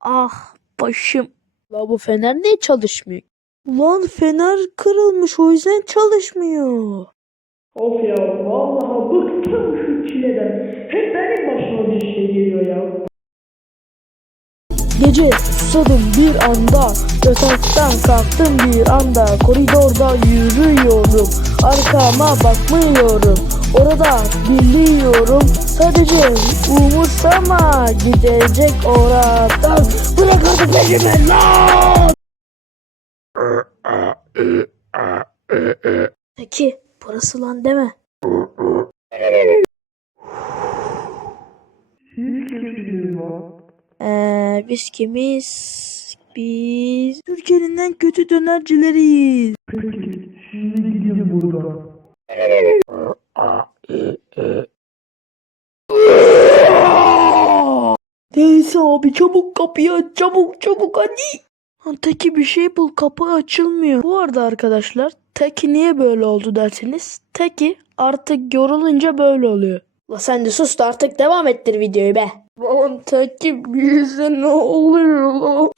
Ah başım. La bu fener niye çalışmıyor? Ulan fener kırılmış o yüzden çalışmıyor. Of ya vallahi bıktım şu çileden. Hep benim başıma bir şey geliyor ya. Gece susadım bir anda Yataktan kalktım bir anda Koridorda yürüyorum Arkama bakmıyorum Orada biliyorum Sadece umursama Gidecek oradan Bırak artık peşimi lan Peki burası lan deme Ee, biz kimiz? Biz Türkiye'nin en kötü dönercileriyiz. Şimdi gidin buradan. Neyse abi çabuk kapıyı aç çabuk çabuk hadi. Teki bir şey bul kapı açılmıyor. Bu arada arkadaşlar Teki niye böyle oldu derseniz Teki artık yorulunca böyle oluyor. La sen de sus da artık devam ettir videoyu be. Lan Teki bize ne oluyor lan?